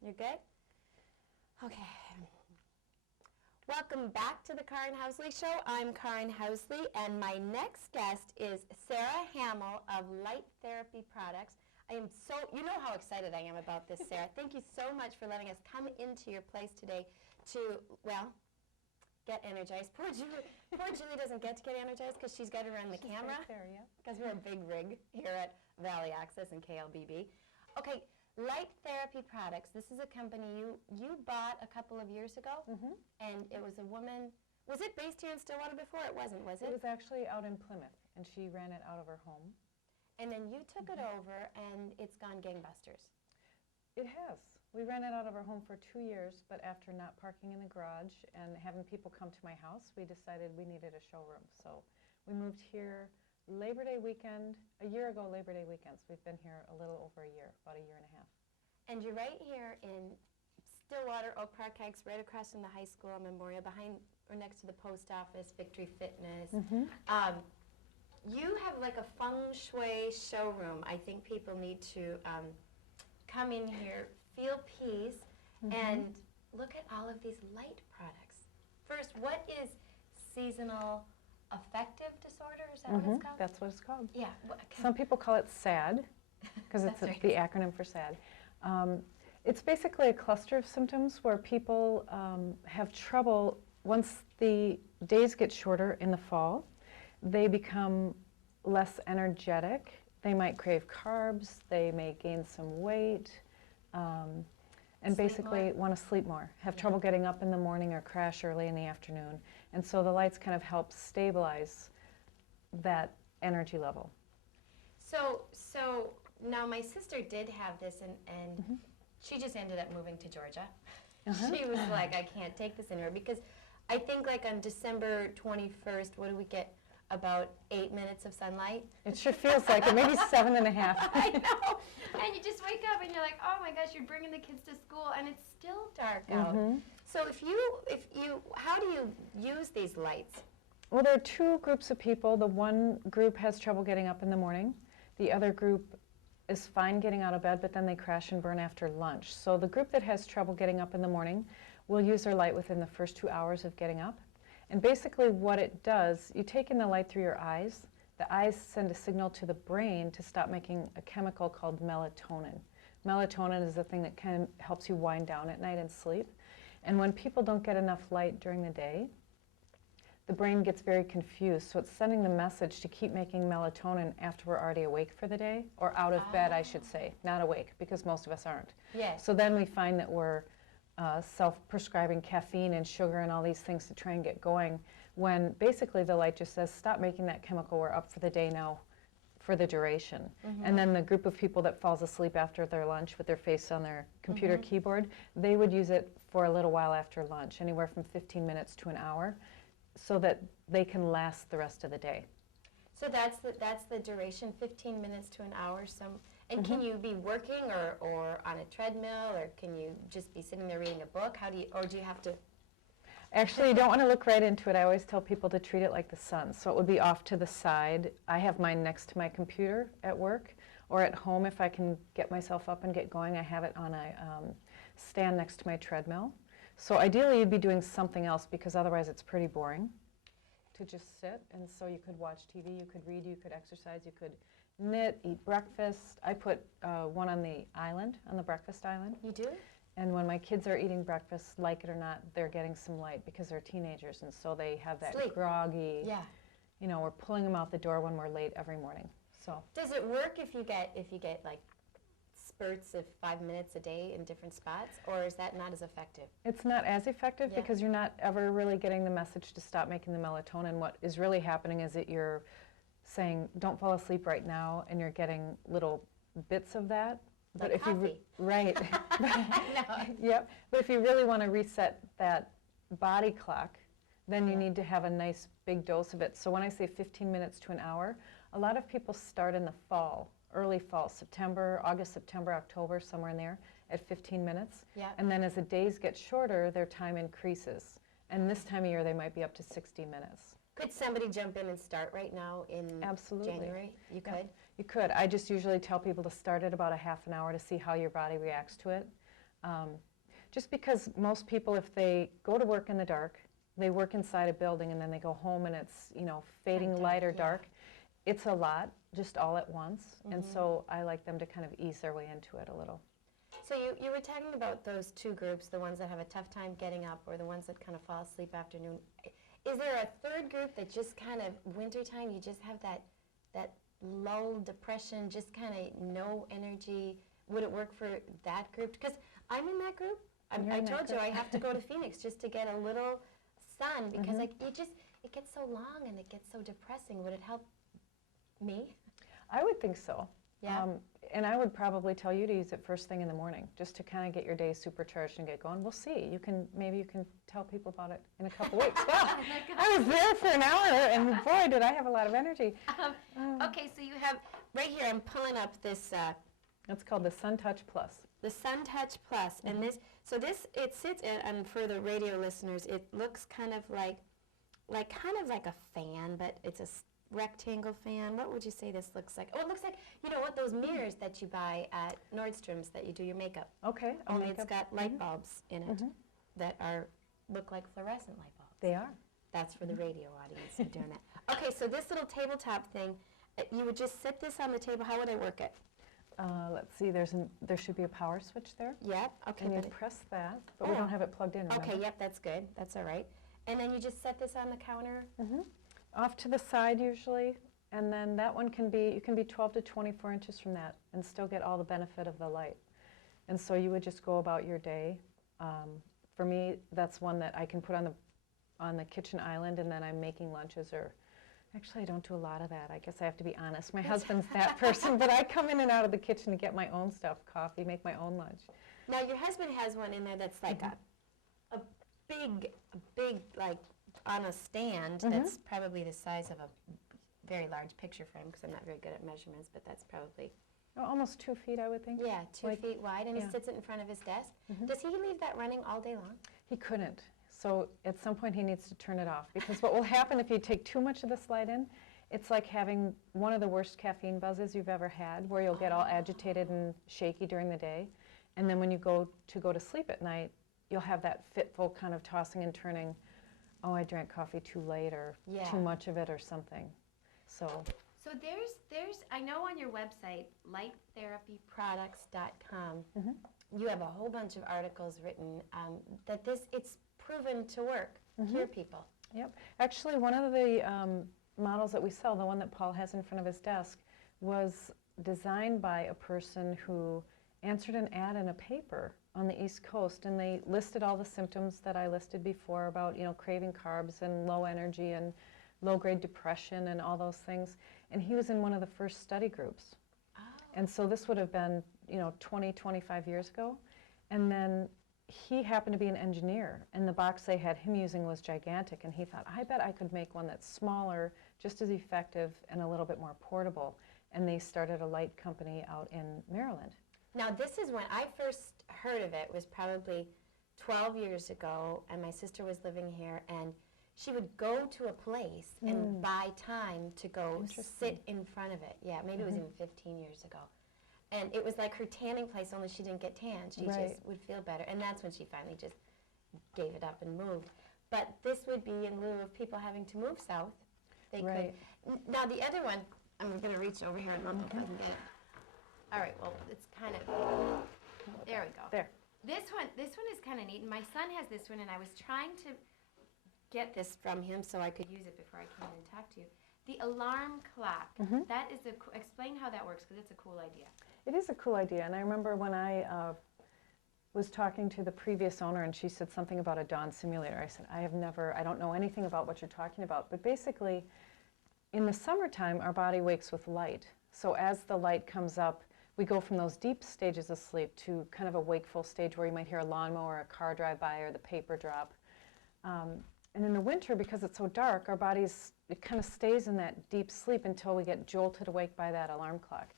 You're good? Okay. Welcome back to the Karin Housley Show. I'm Karin Housley, and my next guest is Sarah Hamill of Light Therapy Products. I am so, you know how excited I am about this, Sarah. Thank you so much for letting us come into your place today to, well, get energized. Poor Julie doesn't get to get energized because she's got to run the camera. Because we're a big rig here at Valley Access and KLBB. Okay, Light Therapy Products. This is a company you bought a couple of years ago, and it was a woman. Was it based here in Stillwater before? It wasn't, was it? It was actually out in Plymouth, and she ran it out of her home. And then you took it over, and it's gone gangbusters. It has. We ran it out of our home for 2 years, but after not parking in the garage and having people come to my house, we decided we needed a showroom. So we moved here Labor Day weekend, a year ago Labor Day weekends. We've been here a little over a year, about a year and a half. And you're right here in Stillwater, Oak Park Heights, right across from the high school memorial, behind or next to the post office, Victory Fitness. You have like a feng shui showroom. I think people need to come in here, feel peace, and look at all of these light products. First, what is seasonal affective disorder? Is that what it's called? That's what it's called. Yeah. Some people call it SAD, because it's That's the acronym for SAD. It's basically a cluster of symptoms where people have trouble, once the days get shorter in the fall, they become less energetic. They might crave carbs, they may gain some weight, and Sleep basically more. want to sleep more, have trouble getting up in the morning or crash early in the afternoon. And so the lights kind of help stabilize that energy level. So now my sister did have this, and she just ended up moving to Georgia. She was like, I can't take this anymore, because I think like on December 21st, what do we get? About 8 minutes of sunlight. It sure feels like it, maybe 7.5. I know. And you just wake up and you're like, oh my gosh, you're bringing the kids to school and it's still dark out. So how do you use these lights? Well, there are two groups of people. The one group has trouble getting up in the morning. The other group is fine getting out of bed, but then they crash and burn after lunch. So the group that has trouble getting up in the morning will use their light within the first 2 hours of getting up. And basically what it does, you take in the light through your eyes. The eyes send a signal to the brain to stop making a chemical called melatonin. Melatonin is the thing that kind of helps you wind down at night and sleep. And when people don't get enough light during the day, the brain gets very confused. So it's sending the message to keep making melatonin after we're already awake for the day, or out of bed, I should say, not awake, because most of us aren't. Yes. So then we find that we're self-prescribing caffeine and sugar and all these things to try and get going, when basically the light just says, stop making that chemical, we're up for the day now for the duration. And then the group of people that falls asleep after their lunch with their face on their computer keyboard, they would use it for a little while after lunch, anywhere from 15 minutes to an hour, so that they can last the rest of the day. So that's the duration, 15 minutes to an hour. And can you be working or on a treadmill, or can you just be sitting there reading a book? Or do you have to? Actually, you don't want to look right into it. I always tell people to treat it like the sun. So it would be off to the side. I have mine next to my computer at work, or at home if I can get myself up and get going. I have it on a stand next to my treadmill. So ideally you'd be doing something else, because otherwise it's pretty boring to just sit. And so you could watch TV, you could read, you could exercise, you could knit, eat breakfast. I put one on the island, on the breakfast island. You do? And when my kids are eating breakfast, like it or not, they're getting some light because they're teenagers, and so they have that Sleep. groggy, Yeah. you know, we're pulling them out the door when we're late every morning. So Does it work if you get like spurts of 5 minutes a day in different spots, or is that not as effective? it's not as effective Yeah. because you're not ever really getting the message to stop making the melatonin. What is really happening is that you're saying, don't fall asleep right now, and you're getting little bits of that. Like if you coffee. right. No. Yep. But if you really want to reset that body clock, then you need to have a nice big dose of it. So when I say 15 minutes to an hour, a lot of people start in the fall, early fall, September, August, September, October, somewhere in there, at 15 minutes. Yeah. And then as the days get shorter, their time increases. And this time of year, they might be up to 60 minutes. Could somebody jump in and start right now in Absolutely. January? You Yeah. could? You could. I just usually tell people to start at about a half an hour to see how your body reacts to it. Just because most people, if they go to work in the dark, they work inside a building and then they go home and it's, fading dark, light or yeah. dark. It's a lot, just all at once. And so I like them to kind of ease their way into it a little. So you were talking about those two groups, the ones that have a tough time getting up or the ones that kind of fall asleep after noon. Is there a third group that just kind of, wintertime, you just have that lull, depression, just kind of no energy? Would it work for that group? Because I'm in that group. You're I in that told you group. I have to go to Phoenix just to get a little sun because it gets so long and it gets so depressing. Would it help me? I would think so. Yeah. And I would probably tell you to use it first thing in the morning, just to kind of get your day supercharged and get going. We'll see. Maybe you can tell people about it in a couple weeks. Well, I was there for an hour, and boy, did I have a lot of energy. Okay, so you have, right here, I'm pulling up this, It's called the Sun Touch Plus. the Sun Touch Plus, and this, it sits in, and for the radio listeners, it looks kind of like a fan, but it's a rectangle fan. What would you say this looks like? Oh, it looks like, those mirrors that you buy at Nordstrom's that you do your makeup. Okay. Only it's got light bulbs in it that look like fluorescent light bulbs. They are. That's for the radio audience who's doing that. Okay, so this little tabletop thing, you would just sit this on the table. How would I work it? Let's see. There should be a power switch there. Yep. Okay. And you but press that, but we don't have it plugged in. Remember? okay. Yep. That's good. That's all right. And then you just set this on the counter. Off to the side usually, and then that one you can be 12 to 24 inches from that and still get all the benefit of the light. And so you would just go about your day. For me, that's one that I can put on the kitchen island, and then I'm making lunches, or actually I don't do a lot of that. I guess I have to be honest. My husband's that person, but I come in and out of the kitchen to get my own stuff, coffee, make my own lunch. Now your husband has one in there that's like a big like on a stand that's probably the size of a very large picture frame, because I'm not very good at measurements, but that's probably Almost 2 feet, I would think. 2 feet wide, and he yeah. sits it in front of his desk. Does he leave that running all day long? He couldn't. So at some point he needs to turn it off, because what will happen if you take too much of this light in, it's like having one of the worst caffeine buzzes you've ever had, where you'll get all agitated and shaky during the day, and then when you go to sleep at night, you'll have that fitful kind of tossing and turning, oh, I drank coffee too late, or too much of it, or something. So there's I know on your website, lighttherapyproducts.com, you have a whole bunch of articles written that it's proven to work, cure people. Yep. Actually, one of the models that we sell, the one that Paul has in front of his desk, was designed by a person who answered an ad in a paper on the East Coast, and they listed all the symptoms that I listed before about, craving carbs and low energy and low-grade depression and all those things. And he was in one of the first study groups. Oh. And so this would have been, 20, 25 years ago. And then he happened to be an engineer, and the box they had him using was gigantic, and he thought, I bet I could make one that's smaller, just as effective, and a little bit more portable. And they started a light company out in Maryland. Now, this is when I first heard of it, was probably 12 years ago, and my sister was living here, and she would go to a place and buy time to go sit in front of it. Yeah, maybe it was even 15 years ago. And it was like her tanning place, only she didn't get tan. She just would feel better. And that's when she finally just gave it up and moved. But this would be in lieu of people having to move south. They could. Now, the other one, I'm going to reach over here and look if I can get it. All right, well, it's kind of, there we go. There. This one is kind of neat. And my son has this one, and I was trying to get this from him so I could use it before I came in and talked to you. The alarm clock. That is explain how that works, because it's a cool idea. It is a cool idea, and I remember when I was talking to the previous owner, and she said something about a dawn simulator. I said, I don't know anything about what you're talking about, but basically, in the summertime, our body wakes with light. So as the light comes up, we go from those deep stages of sleep to kind of a wakeful stage where you might hear a lawnmower, a car drive by, or the paper drop. And in the winter, because it's so dark, our bodies, it kind of stays in that deep sleep until we get jolted awake by that alarm clock.